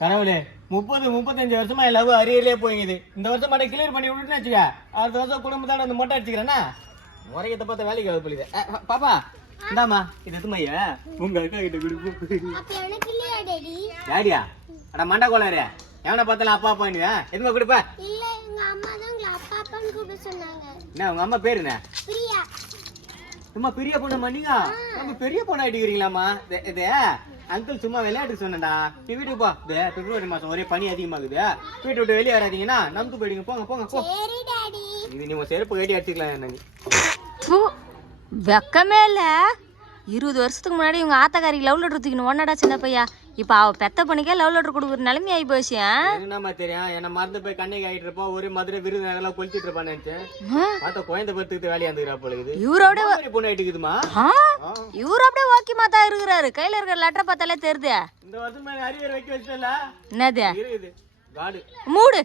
கடவுளே 30-35 வருஷமா என் லவ் அரியர்லயே போயிங்குது. இந்த வருஷம் மட்டும் கிளியர் பண்ணி விட்டுன்னு வச்சுக்க. அடுத்த வருஷம் குடும்பத்தோட வந்து மொட்டை அடிச்சுக்கிறேன்னா முறையத்தை பார்த்த வேலைக்கு ஆக போகுது. பாப்பா இந்தாமா இது எதுமையா உங்க அக்கா கிட்ட கொடுப்போம். டேடியா அட மண்டை கோளாரு எவனை பார்த்தாலும் அப்பா அப்பான்னுவேன் எதுமா கொடுப்ப? இல்ல எங்க அம்மா தான் உங்களை அப்பா அப்பான்னு கூப்பிட சொன்னாங்க. என்ன உங்க அம்மா பேரு என்ன? பிரியா. சும்மா பெரிய பொண்ணு நீங்க நம்ம பெரிய பொண்ணு ஆயிட்டுக்கிறீங்களாமா? இது அங்கிள் சும்மா விளையாட்டு சொன்னடா. வீட்டுக்கு போ. பிப்ரவரி மாசம் ஒரே பனி அதிகமாகுது. வீட்டை விட்டு வெளியே வராதீங்கன்னா நமக்கு போயிடுங்க. போங்க போங்க போ. சரி டாடி. இது நீங்க செருப்பு கட்டி அடிச்சுக்கலாம் என்ன? வெக்கமே இல்ல. 20 வருஷத்துக்கு முன்னாடி இவங்க ஆத்தக்காரிக்கு லவ் லெட்டர் தூக்கணும் ஒன்னடா சின்ன பையா. இப்ப அவ பெத்த பண்ணிக்கே லவ் லெட்டர் கொடுக்குற நிலைமை ஆகி போச்சு. என்னமா தெரியும் என்ன மறந்து போய் கண்ணைக்கு ஆயிட்டு இருப்பா. ஒரு மதுரை விருதுநகர்லாம் கொளுத்திட்டு இருப்பான்னு நினைச்சேன். பார்த்தா குழந்தை பத்துக்கிட்டு வேலையா இருந்துக்கிறா போல. இவரோட பொண்ணு ஆயிட்டுக்குதுமா. இவரு அப்படியே ஓகேமா தான் இருக்கிறாரு. கையில இருக்கிற லெட்டர் பார்த்தாலே தெரியுது. இந்த வருஷம் அரியர் வைக்க வச்சல என்னது இருக்குது காடு மூடு.